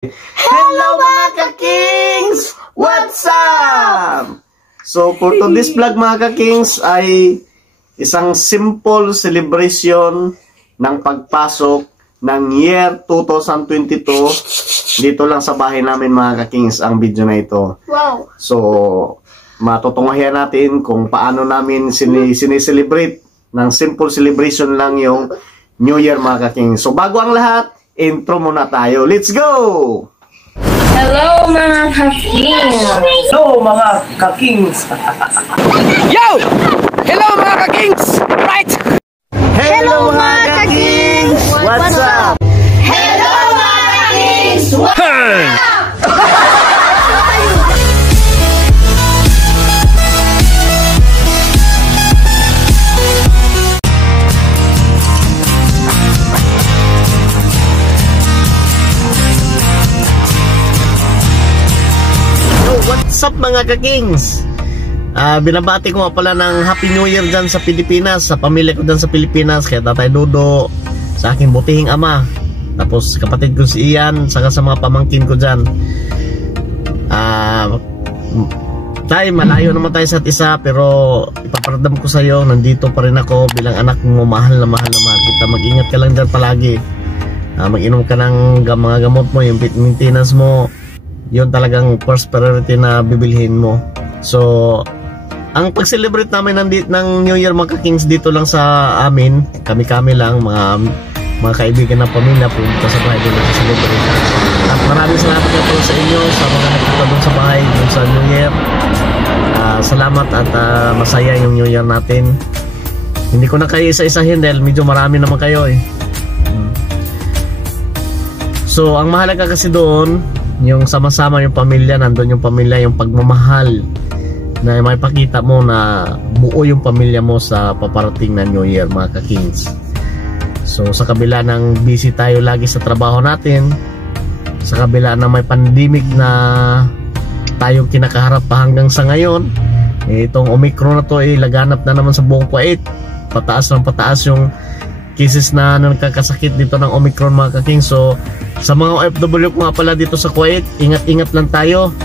Hello mga ka-kings! What's up? So for today's vlog mga ka-kings ay isang simple celebration ng pagpasok ng year 2022 dito lang sa bahay namin mga ka-kings ang video na ito. Wow! So matutunghayan natin kung paano namin sineselebrate ng simple celebration lang yung New Year mga ka-kings. So bago ang lahat, intro muna tayo. Let's go! Hello mga ka-kings! Hello mga ka-kings! Yo! Hello mga ka-kings! Right! Hello mga ka-kings! What's up? Hello mga ka-kings! What's up? What's up mga ka-kings? Binabati ko nga pala ng Happy New Year dyan sa Pilipinas, sa pamilya ko dyan sa Pilipinas, kaya Tatay Dodo, sa aking butihing ama, tapos kapatid ko si Ian, saka sa mga pamangkin ko dyan. Tay, malayo naman tayo sa isa, pero ipaparamdam ko sa iyo, nandito pa rin ako bilang anak mo, mahal na mahal kita. Mag-ingat ka lang dyan palagi. Mag-inom ka ng mga gamot mo, yung maintenance mo, yun talagang first priority na bibilhin mo. So ang pag-celebrate namin ng New Year mga ka-kings dito lang sa amin, kami-kami lang, mga kaibigan ng pamilya, pumunta sa bahay doon sa celebrate. At maraming salamat na po sa inyo, sa mga nagpunta doon sa bahay doon sa New Year. Salamat at masaya yung New Year natin. Hindi ko na kayo isa-isahin dahil medyo marami naman kayo eh. So ang mahalaga kasi doon, yung sama-sama yung pamilya, nandun yung pamilya, yung pagmamahal na may pakita mo na buo yung pamilya mo sa paparating na New Year mga ka-kings. So sa kabila ng busy tayo lagi sa trabaho natin, sa kabila na may pandemic na tayong kinakaharap pa hanggang sa ngayon, itong Omicron na to ay laganap na naman sa buong Kuwait. Pataas ng pataas yung cases na nagkakasakit dito ng Omicron mga ka-kings. So sa mga OFW ko nga pala dito sa Kuwait, ingat-ingat lang tayo.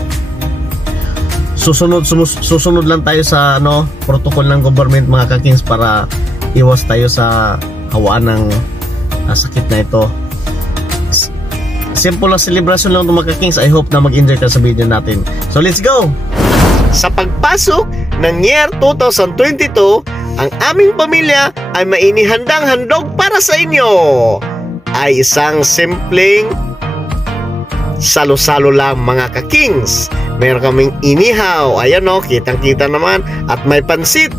Susunod lang tayo sa protocol ng government mga ka-kings para iwas tayo sa hawaan ng sakit na ito. Simple na celebration lang mga ka-kings. I hope na mag-enjoy ka sa video natin. So let's go! Sa pagpasok ng year 2022, ang aming pamilya ay mainihandang handog para sa inyo. Ay isang simpleng salo-salo lang mga ka-kings. Meron kaming inihaw, ayan o, kitang-kita naman. At may pansit.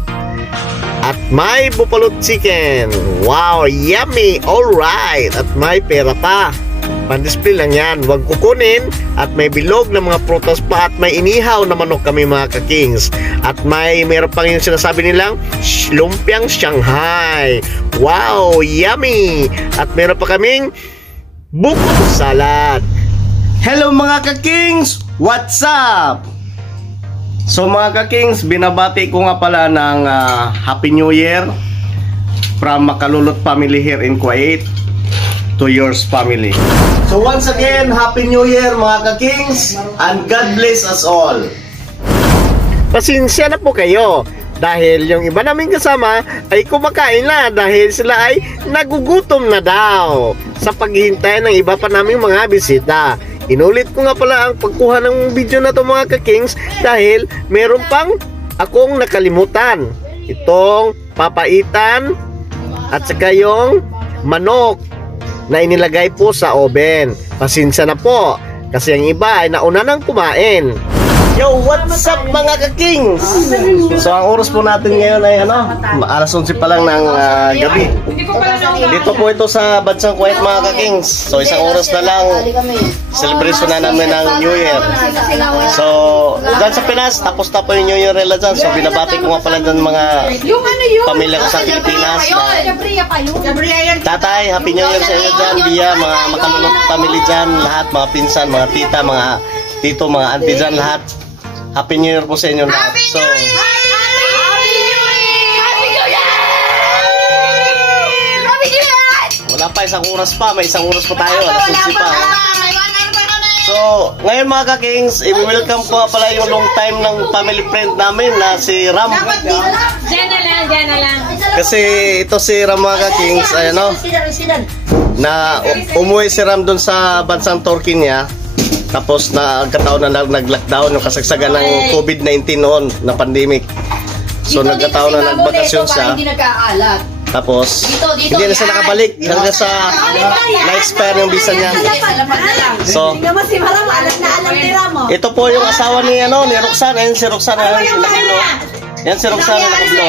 At may buffalo chicken. Wow, yummy, alright. At may pera pa. Pan-display lang yan, huwag kukunin. At may bilog na mga prutas pa. At may inihaw na manok kami mga ka-kings. At meron pang yung sinasabi nilang lumpiang Shanghai. Wow, yummy. At meron pa kaming buko salad. Hello mga ka-kings, what's up? So mga ka-kings, binabati ko nga pala ng Happy New Year from Makalulot family here in Kuwait to yours family. So once again, Happy New Year mga ka-kings, and God bless us all. Pasensya na po kayo dahil yung iba naming kasama ay kumakain na dahil sila ay nagugutom na daw sa paghihintay ng iba pa naming mga bisita. Inulit ko nga pala ang pagkuha ng video na to mga ka-kings dahil meron pang akong nakalimutan. Itong papaitan at saka yung manok na inilagay po sa oven. Pasensya na po kasi ang iba ay nauna nang kumain. Yo, what's up mga ka-kings? So ang oras po natin ngayon ay alas 11 pa lang ng gabi. Dito po ito sa bansang Kuwait mga ka-kings. So isang oras na lang celebration na namin ng New Year. So dyan sa Pinas, tapos na po yung New Year nila dyan. So binabati ko nga pala dyan mga pamilya ko sa Pilipinas na tatay, Happy New Year sa inyo dyan. Dia, mga Makalulot family dyan, lahat, mga pinsan, mga tita, mga tito, mga auntie dyan, lahat. Happy New Year po sa inyo lahat. So, Happy New Year! Happy New Year! wala pa, isang oras pa. May isang oras pa tayo. Alas 11 pa. ngayon mga ka-Kings, i-welcome ko nga pala yung long time ng family friend namin na si Ram. Diyan na lang. Kasi ito si Ram mga ka-Kings, ayan o. Na umuwi si Ram doon sa bansang Turkey niya. Tapos nagkataon na nag-lockdown yung kasagsagan ng COVID-19 noon na pandemic. So nagkataon na nagbakasyon siya. Hindi nagkaalat. Tapos hindi na siya nakabalik hanggang sa na-expire yung visa niya. So ito po yung asawa ni Roxanne. Ayan si Roxanne. Yan si Roxanne na nakablo.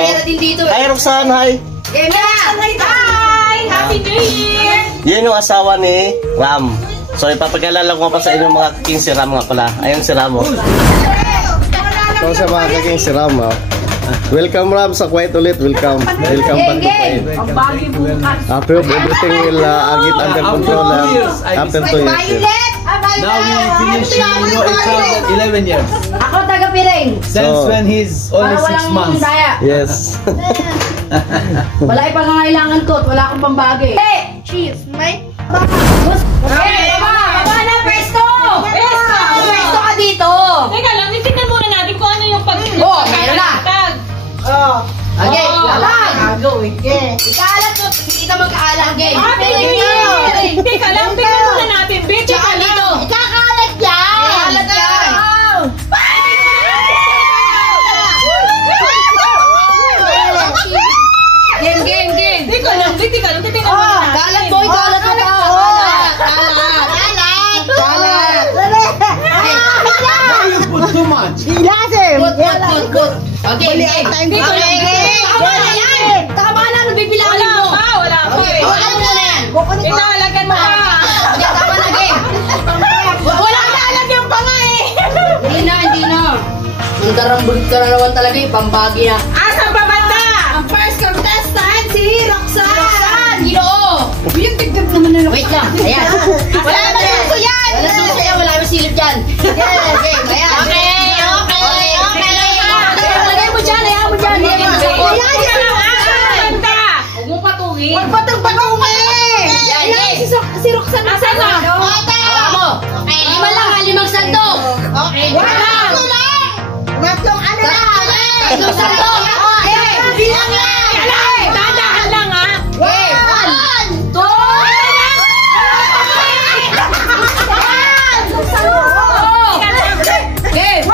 Hi Roxanne, hi. Hi! Happy New Year! Yan yung asawa ni Ram. So ipapakilala ko pa sa inyong mga kaking si Ram nga pala. Ayun si Ram. Ito sa mga kaking si Ram. Welcome Ram sa Kuwait ulit. Welcome. Welcome back to Kuwait. I hope everything will get under control after 2 years. Now we finish, each other 11 years. Ako taga-Piling. Since when he's only 6 months. Yes. Wala yung pangangailangan ko at wala akong pambagay. Hey! Cheese, may Hey! Baba na, Presto! Presto ka dito! Teka lang, itignan muna natin kung ano yung pag... Oh, meron na! Okay, lalag! Ikaalat to, hindi ka mag-aalat, game. Happy New Year! Teka lang, tignan muna natin. Bitch, Tsaka dito! Ikakaalat yan! Ikakaalat yan! Game! Teka lang, titignan muna natin. Kalat boy, kalat mo ka! Kalat! Why you put too much? Put. Okay. Tama na yan! Tama na, nabibilangin mo! Wala pa eh. Ano mo na yan? Italagan mo pa. Tama na, game! Wala na alagyan pa nga eh! Hindi na. Ang karambol ka na naman talaga eh, pambagi na. Asan pa banda? Ang first contestant, si Roxanne! Ginoo! Yung tigdab naman na Wait lang, ayan. Wala naman suso yan! Wala suso yan, wala naman silip dyan. Okay, ayan. Okay. Lagay mo dyan, ayaw mo dyan. Huwag mo patungin. Huwag patungin! Si Roxanne Asan na? Hawa mo. Lima lang, 5 sandok. Okay. Tatlong sandok. Bilang lang. Dadahan lang ha. 1, 2, game.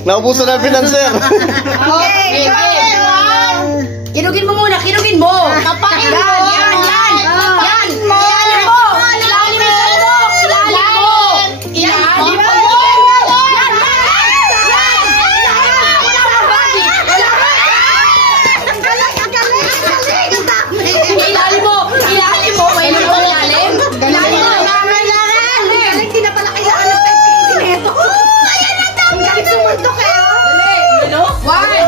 Naubusan na pinanser. Okay. Kinugin mo muna, kinugin mo. Kapain mo. Yan. Ilalim mo. Ilalim mo. One.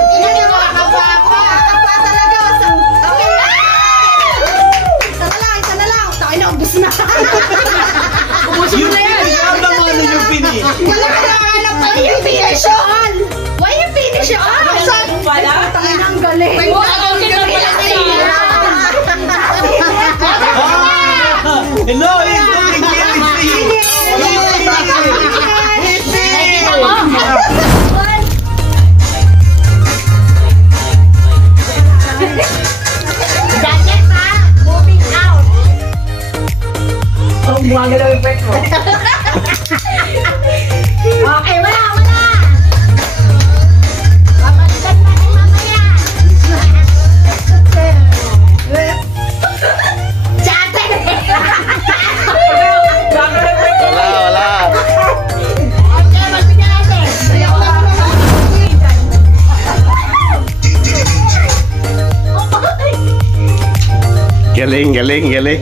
Galing, galing, galing.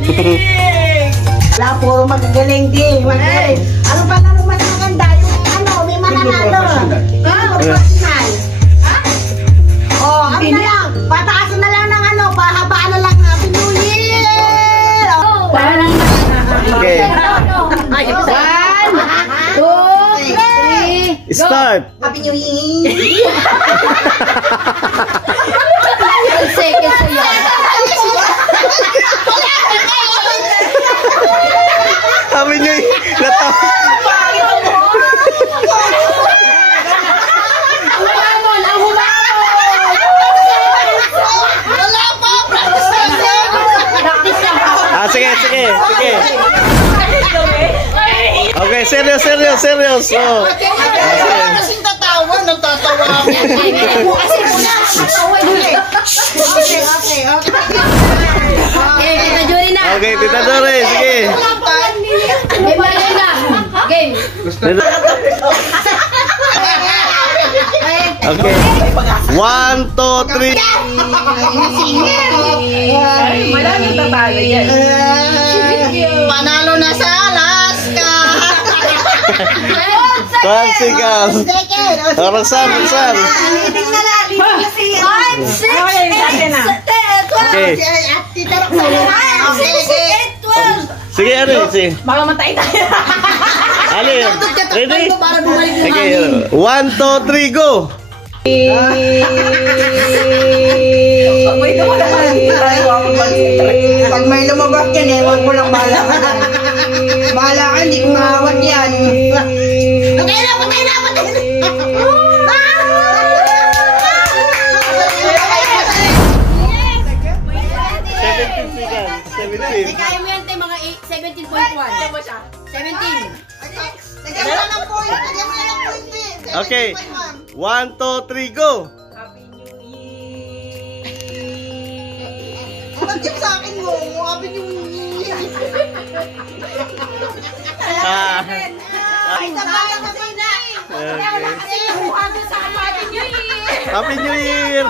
Wala, puro magagaling din. Magaling. Ano pa naman mas maganda? Yung ano, may mananalo. Professional. Oh, ano na lang. Pataasan na lang ng ano, pahabaan na lang. Happy New Year! Okay. 1, 2, 3. Start. Happy New Year! 10 seconds ko yan. Sabi niyo, natawa. Wala pa! Practice lang. Ah, sige, sige, sige. Okay, serious, serious, serious. Oh. Kasing tatawa, nagtatawa ako. Okay. Okay, Tita Jury na. Okay, Tita Dore, sige. Game na. Game. Okay. 1, 2, 3. Panalo na sa Alaska! 12 seconds. Roxanne, Roxanne. Liting na lang, liting na si... 5, 6, 7, 10, 12. Okay. At Tita Roxanne. 6, 8, 12. Sige, ano, sige. Baka matay tayo. Ali, ready? Para bumalik na Okay, 1, 2, 3, go. Pag may lumabas yan, ewan ko lang bahala ka na. Bahala ka, hindi ko mahawat yan. Patay na! 17 seconds. 17. Kaya mo yan, te, mga 17.1. 17. Lagyan mo na ng point. Lagyan mo na ng point eh. Okay. 1, 2, 3, go. Ba't yung sa akin mo? Happy New Year. Ah. Ay, sabay kasi na. Kaya wala kasi yung mukha doon sa Happy New Year. Happy New Year.